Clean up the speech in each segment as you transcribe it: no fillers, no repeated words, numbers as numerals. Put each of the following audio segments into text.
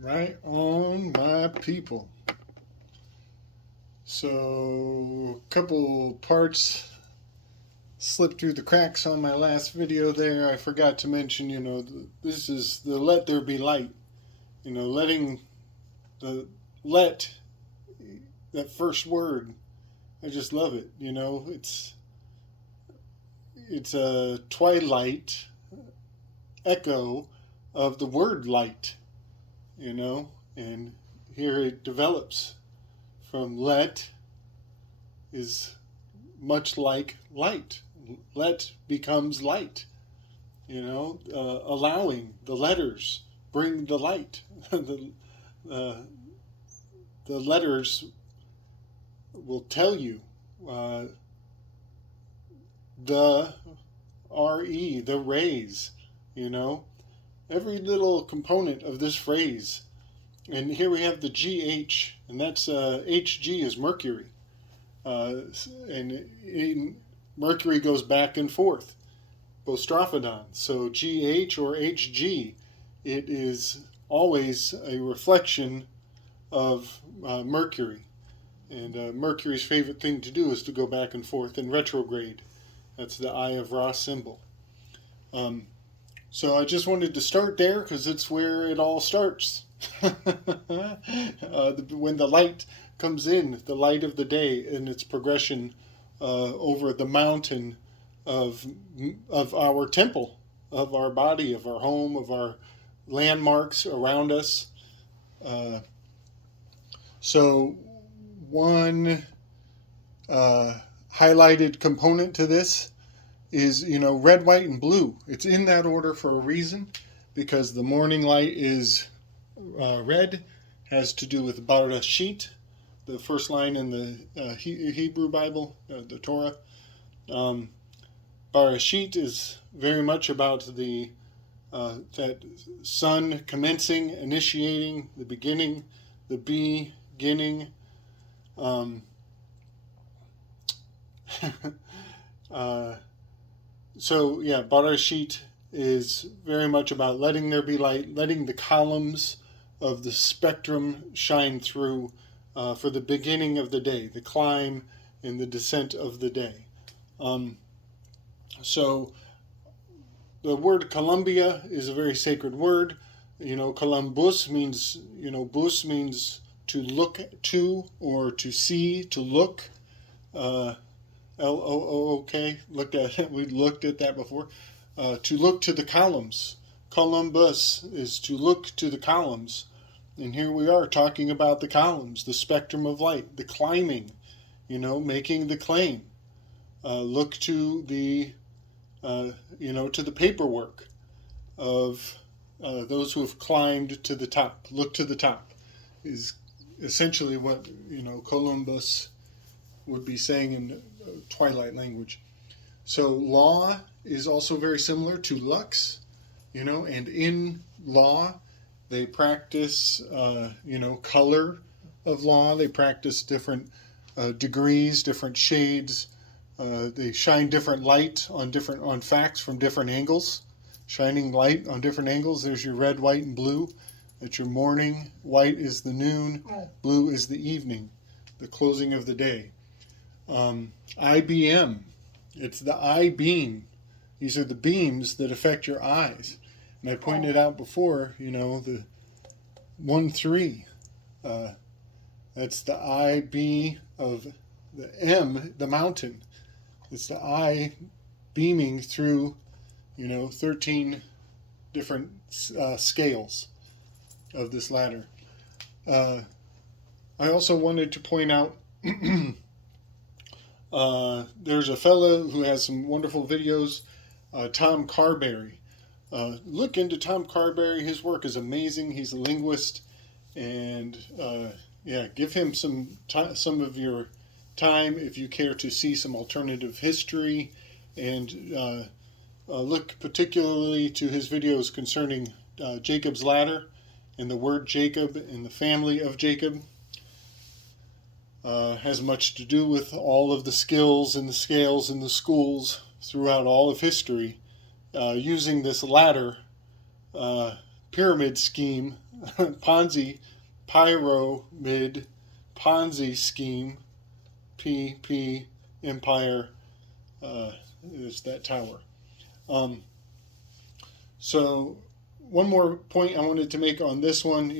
Right on, my people. So, a couple parts slipped through the cracks on my last video there. I forgot to mention, this is the let there be light. Letting the let, that first word, I just love it. It's a twilight echo of the word light, and here it develops from let is much like light. Let becomes light, allowing the letters bring the light. uh, the letters will tell you uh, the RE, the rays, every little component of this phrase. And here we have the GH, and that's HG is Mercury. And Mercury goes back and forth, both. So GH or HG, it is always a reflection of Mercury. And Mercury's favorite thing to do is to go back and forth in retrograde. That's the Eye of Ra symbol. So I just wanted to start there because it's where it all starts. When the light comes in, the light of the day in its progression over the mountain of our temple, of our body, of our home, of our landmarks around us. So one highlighted component to this is, red, white, and blue. It's in that order for a reason, because the morning light is red, has to do with Barashit, the first line in the Hebrew Bible, the Torah. Barashit is very much about the that sun commencing, initiating, the beginning, the beginning. So yeah, Barashit is very much about letting there be light, letting the columns of the spectrum shine through for the beginning of the day, the climb and the descent of the day. So the word Columbia is a very sacred word. Columbus means, bus means to look to or to see, to look. Look. We looked at that before. To look to the columns. Columbus is to look to the columns. And here we are talking about the columns, the spectrum of light, the climbing, making the claim. Look to the, to the paperwork of those who have climbed to the top. Look to the top is essentially what, Columbus would be saying in twilight language. So law is also very similar to lux, and in law they practice, color of law. They practice different degrees, different shades. They shine different light on facts from different angles. Shining light on different angles. There's your red, white, and blue. That's your morning. White is the noon. Blue is the evening, the closing of the day. IBM, it's the eye beam. These are the beams that affect your eyes. And I pointed out before, the 1-3. That's the IB of the M, the mountain. It's the eye beaming through, 13 different scales of this ladder. I also wanted to point out there's a fellow who has some wonderful videos, Tom Carberry. Look into Tom Carberry. His work is amazing. He's a linguist, and give him some of your time if you care to see some alternative history, and look particularly to his videos concerning Jacob's ladder and the word Jacob and the family of Jacob. Has much to do with all of the skills and the scales and the schools throughout all of history, using this ladder pyramid scheme Ponzi, pyramid, Ponzi scheme, P, empire, is that tower. Um, so one more point I wanted to make on this one,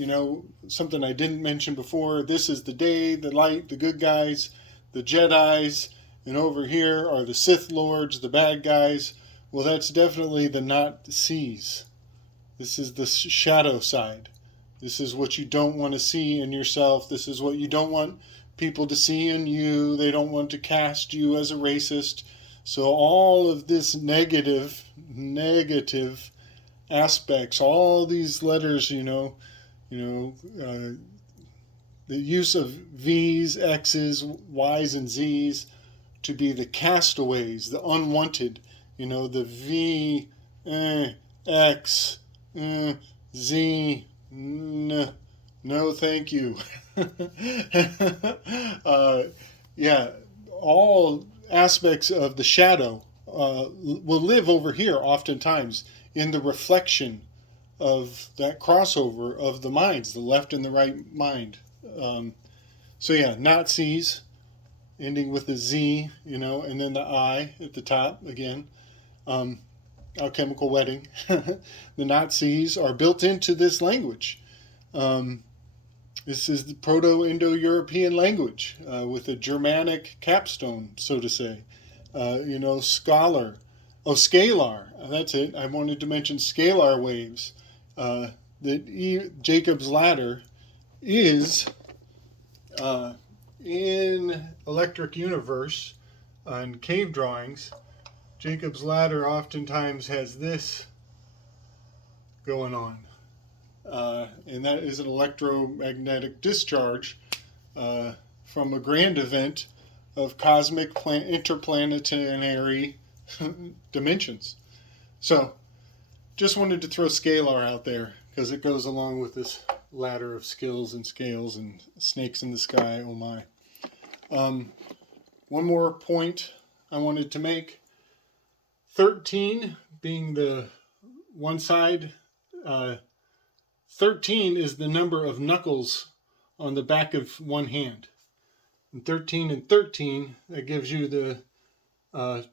something I didn't mention before. This is the day, the light, the good guys, the Jedis, and over here are the Sith Lords, the bad guys. Well, that's definitely the not sees. This is the shadow side. This is what you don't want to see in yourself. This is what you don't want people to see in you. They don't want to cast you as a racist. So all of this negative aspects, all these letters, the use of V's, X's, Y's, and Z's to be the castaways, the unwanted, the V, X, Z, no thank you. Yeah, all aspects of the shadow will live over here oftentimes in the reflection of that crossover of the minds, the left and the right mind. So yeah, Nazis, ending with a Z, and then the I at the top again. Alchemical Wedding. The Nazis are built into this language. This is the Proto-Indo-European language with a Germanic capstone, so to say. Scalar. Oh, scalar. That's it. I wanted to mention scalar waves. Jacob's ladder is in Electric Universe on cave drawings. Jacob's ladder oftentimes has this going on. And that is an electromagnetic discharge from a grand event of cosmic interplanetary dimensions. So, just wanted to throw scalar out there because it goes along with this ladder of skills and scales and snakes in the sky. Oh my. One more point I wanted to make. 13 being the one side. 13 is the number of knuckles on the back of one hand. And 13 and 13, that gives you the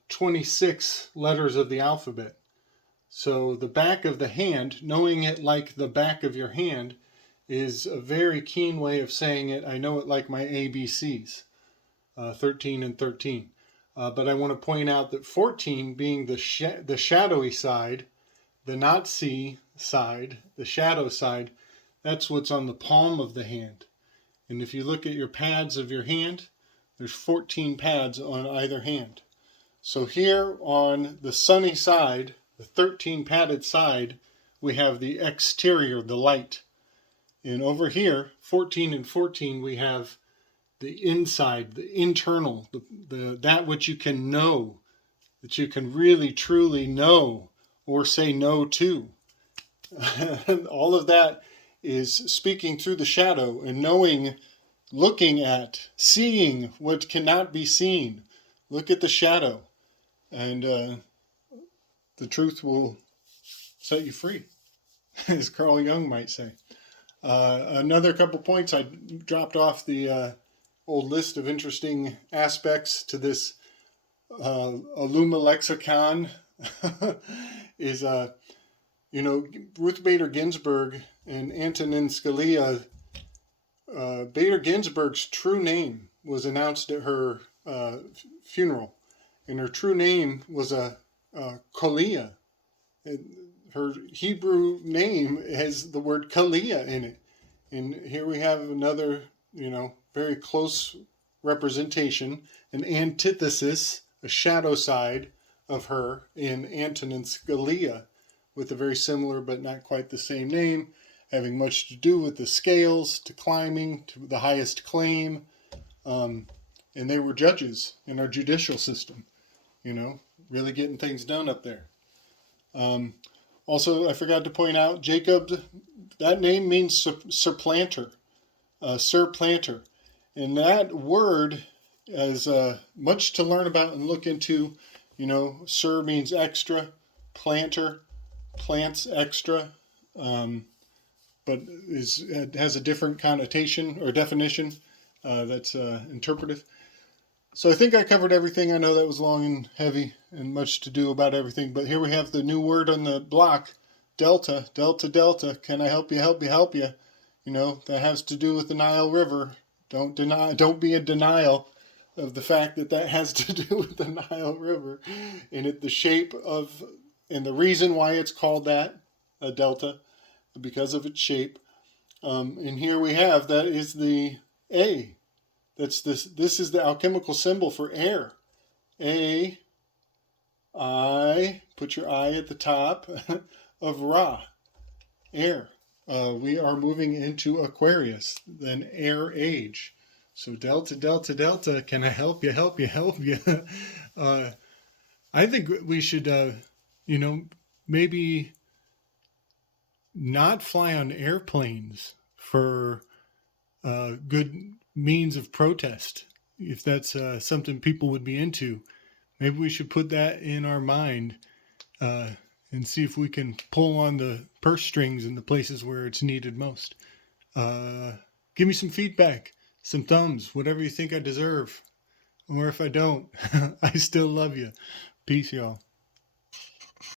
26 letters of the alphabet. So the back of the hand, knowing it like the back of your hand, is a very keen way of saying it. I know it like my ABCs, 13 and 13. But I want to point out that 14 being the shadowy side, the not see side, the shadow side, that's what's on the palm of the hand. And if you look at your pads of your hand, there's 14 pads on either hand. So here on the sunny side, the 13 padded side, we have the exterior, the light. And over here, 14 and 14, we have the inside, the internal, the that which you can know, that you can really truly know or say no to. All of that is speaking through the shadow and knowing, looking at, seeing what cannot be seen. Look at the shadow, and the truth will set you free, as Carl Jung might say. Another couple points I dropped off the old list of interesting aspects to this Illuma lexicon is, Ruth Bader Ginsburg and Antonin Scalia. Bader Ginsburg's true name was announced at her funeral, and her true name was Kalia. Her Hebrew name has the word Kalia in it. And here we have another, very close representation, an antithesis, a shadow side of her in Antonin Scalia, with a very similar but not quite the same name, having much to do with the scales, to climbing, to the highest claim. And they were judges in our judicial system, really getting things done up there. Also, I forgot to point out, Jacob, that name means supplanter, surplanter. And that word has much to learn about and look into. Sur means extra, planter, plants extra. but has a different connotation or definition that's interpretive. So I think I covered everything. I know that was long and heavy and much to do about everything, but here we have the new word on the block, Delta, Delta, Delta. Can I help you, help you, help you? You know, that has to do with the Nile River. Don't be in denial of the fact that that has to do with the Nile River and the shape of, and the reason why it's called that, a delta, because of its shape. And here we have, that is the A. This is the alchemical symbol for air. A, I, put your I at the top of Ra, air. We are moving into Aquarius, then air age. So Delta, Delta, Delta, can I help you, help you, help you? I think we should, maybe not fly on airplanes for good means of protest. If that's something people would be into, maybe we should put that in our mind and see if we can pull on the purse strings in the places where it's needed most. Give me some feedback, some thumbs, whatever you think I deserve. Or if I don't, I still love you. Peace, y'all.